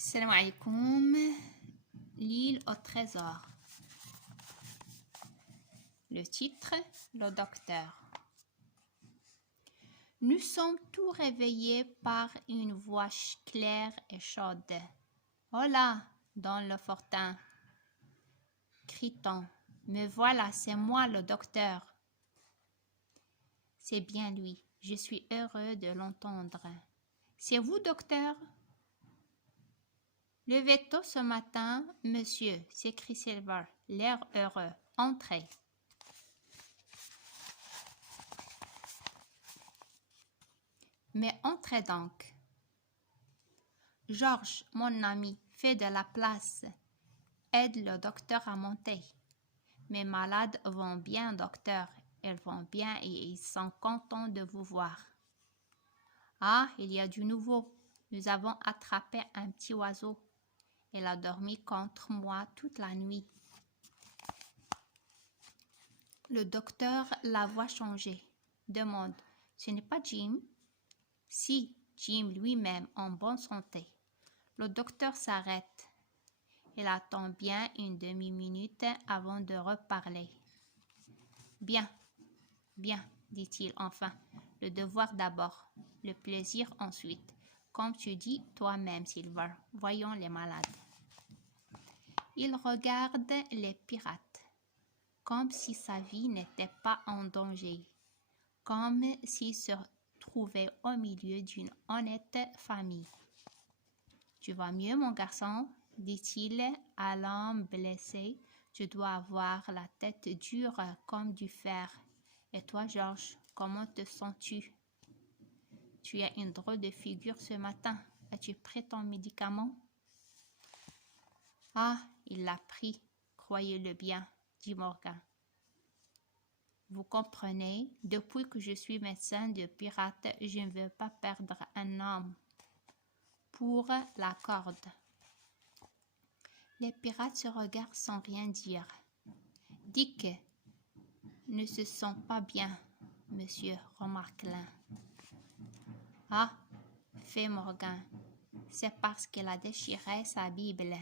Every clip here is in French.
Salam alaikum. L'île au trésor. Le titre, le docteur. Nous sommes tous réveillés par une voix claire et chaude. Hola, dans le fortin. Crie-t-on. Me voilà, c'est moi le docteur. C'est bien lui. Je suis heureux de l'entendre. C'est vous, docteur? Levez tôt ce matin, monsieur, s'écrie Silver, l'air heureux. Entrez. Mais entrez donc. Georges, mon ami, fais de la place. Aide le docteur à monter. Mes malades vont bien, docteur. Elles vont bien et ils sont contents de vous voir. Ah, il y a du nouveau. Nous avons attrapé un petit oiseau. Elle a dormi contre moi toute la nuit. Le docteur, la voix changée, demande, ce n'est pas Jim? Si, Jim lui-même en bonne santé. Le docteur s'arrête. Il attend bien une demi-minute avant de reparler. Bien, bien, dit-il enfin, le devoir d'abord, le plaisir ensuite. Comme tu dis toi-même, Silver, voyons les malades. Il regarde les pirates, comme si sa vie n'était pas en danger, comme s'il se trouvait au milieu d'une honnête famille. « Tu vas mieux, mon garçon ?» dit-il à l'homme blessé. « Tu dois avoir la tête dure comme du fer. Et toi, Georges, comment te sens-tu? Tu as une drôle de figure ce matin. As-tu pris ton médicament? » « Ah, il l'a pris, croyez-le bien, » dit Morgan. « Vous comprenez, depuis que je suis médecin de pirate, je ne veux pas perdre un homme pour la corde. » Les pirates se regardent sans rien dire. Dick ne se sent pas bien, monsieur, remarque l'un. Ah, fait Morgan, c'est parce qu'elle a déchiré sa Bible.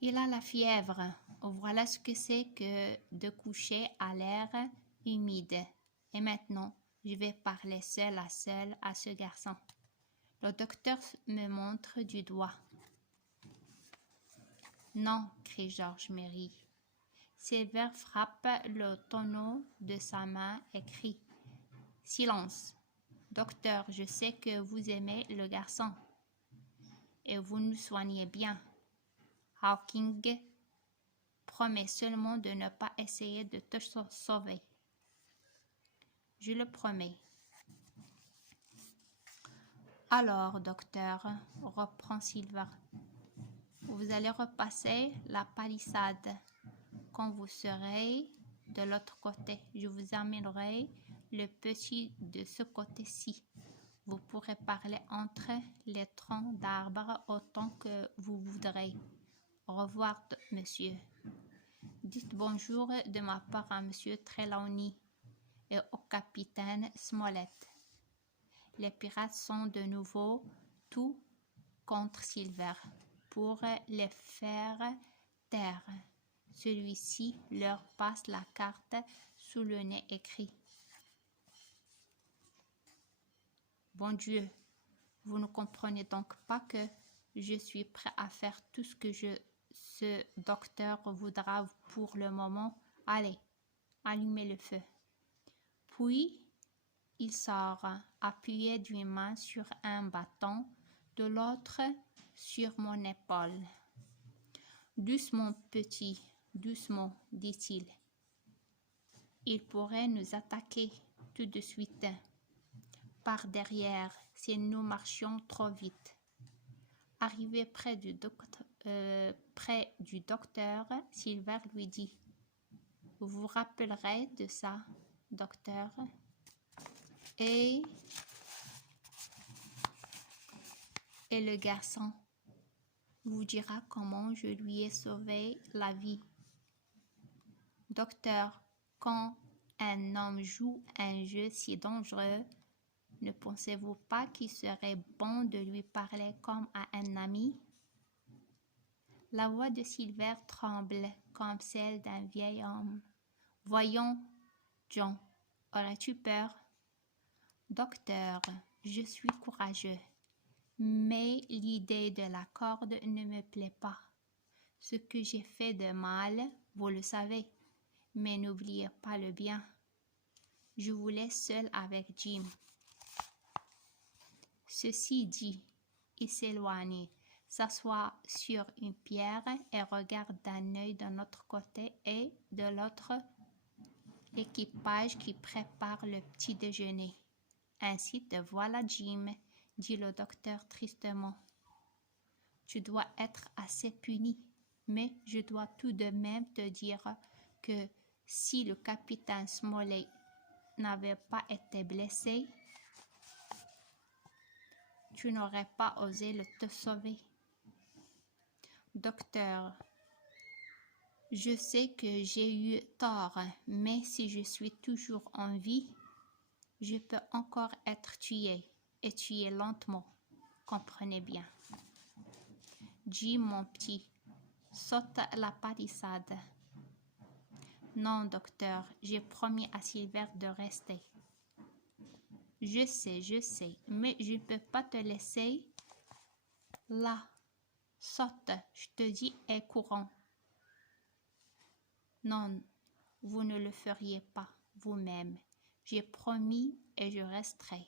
Il a la fièvre. Voilà ce que c'est que de coucher à l'air humide. Et maintenant, je vais parler seul à ce garçon. Le docteur me montre du doigt. Non, crie Georges Méry. Silver frappe le tonneau de sa main et crie. Silence. Docteur, je sais que vous aimez le garçon. Et vous nous soignez bien. Hawking promet seulement de ne pas essayer de te sauver. Je le promets. Alors, docteur, reprend Silver, vous allez repasser la palissade. Quand vous serez de l'autre côté, je vous amènerai le petit de ce côté-ci. Vous pourrez parler entre les troncs d'arbres autant que vous voudrez. Au revoir, monsieur. Dites bonjour de ma part à monsieur Trelawney et au capitaine Smollett. Les pirates sont de nouveau tout contre Silver pour les faire taire. Celui-ci leur passe la carte sous le nez et crie. Bon Dieu, vous ne comprenez donc pas que je suis prêt à faire tout ce que ce docteur voudra pour le moment. Allez, allumez le feu. Puis, il sort, appuyé d'une main sur un bâton, de l'autre sur mon épaule. Doucement, petit, doucement, dit-il. Il pourrait nous attaquer tout de suite, par derrière, si nous marchions trop vite. Arrivé près du docteur, Silver lui dit. Vous vous rappellerez de ça, docteur? Et le garçon vous dira comment je lui ai sauvé la vie. Docteur, quand un homme joue un jeu si dangereux, ne pensez-vous pas qu'il serait bon de lui parler comme à un ami? La voix de Silver tremble comme celle d'un vieil homme. Voyons, John, aurais-tu peur? Docteur, je suis courageux, mais l'idée de la corde ne me plaît pas. Ce que j'ai fait de mal, vous le savez, mais n'oubliez pas le bien. Je vous laisse seul avec Jim. Ceci dit, il s'éloigne, s'assoit sur une pierre et regarde d'un œil d'un autre côté et de l'autre l'équipage qui prépare le petit déjeuner. Ainsi te voilà, Jim, dit le docteur tristement. Tu dois être assez puni, mais je dois tout de même te dire que si le capitaine Smalley n'avait pas été blessé, tu n'aurais pas osé te sauver. Docteur, je sais que j'ai eu tort, mais si je suis toujours en vie, je peux encore être tué, et tué lentement. Comprenez bien. Jim, mon petit, saute la palissade. Non, docteur, j'ai promis à Silver de rester. Je sais, mais je ne peux pas te laisser là. Saute, je te dis, et courons. Non, vous ne le feriez pas vous-même. J'ai promis et je resterai.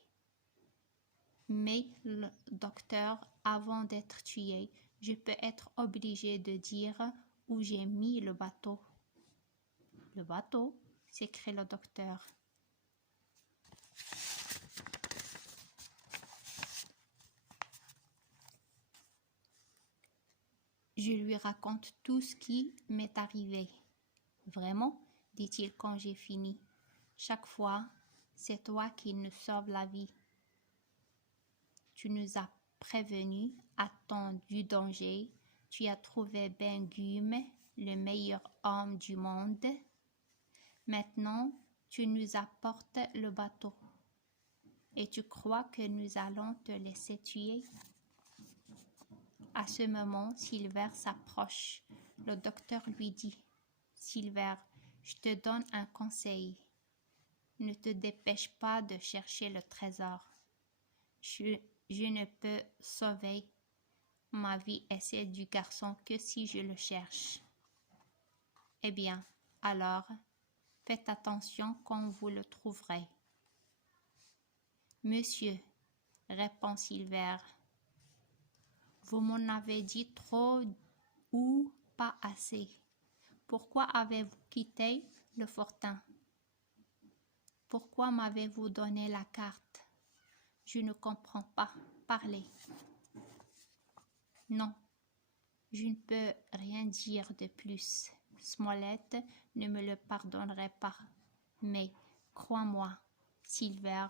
Mais le docteur, avant d'être tué, je peux être obligé de dire où j'ai mis le bateau. Le bateau? S'écrie le docteur. Je lui raconte tout ce qui m'est arrivé. Vraiment? Dit-il quand j'ai fini. Chaque fois, c'est toi qui nous sauves la vie. Tu nous as prévenus à temps du danger. Tu as trouvé Ben Gume, le meilleur homme du monde. Maintenant, tu nous apportes le bateau. Et tu crois que nous allons te laisser tuer? À ce moment, Silver s'approche. Le docteur lui dit, Silver, je te donne un conseil. Ne te dépêche pas de chercher le trésor. Je ne peux sauver ma vie et celle du garçon que si je le cherche. Eh bien, alors, faites attention quand vous le trouverez. Monsieur, répond Silver, vous m'en avez dit trop ou pas assez. Pourquoi avez-vous quitté le fortin? Pourquoi m'avez-vous donné la carte? Je ne comprends pas. Parlez. Non, je ne peux rien dire de plus. Smollett ne me le pardonnerait pas. Mais, crois-moi, Silver,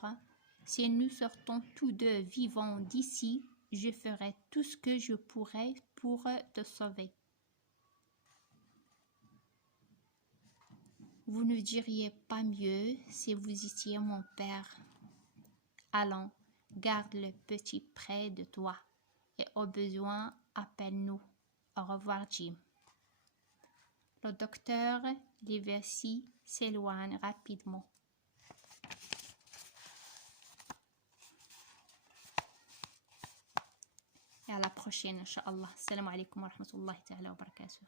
si nous sortons tous deux vivants d'ici, je ferai tout ce que je pourrai pour te sauver. Vous ne diriez pas mieux si vous étiez mon père. Allons, garde le petit près de toi et au besoin, appelle-nous. Au revoir, Jim. Le docteur Livesey s'éloigne rapidement. Et à la prochaine, Inch'Allah. Salam alaikum wa rahmatullahi ta'ala wa barakatuh.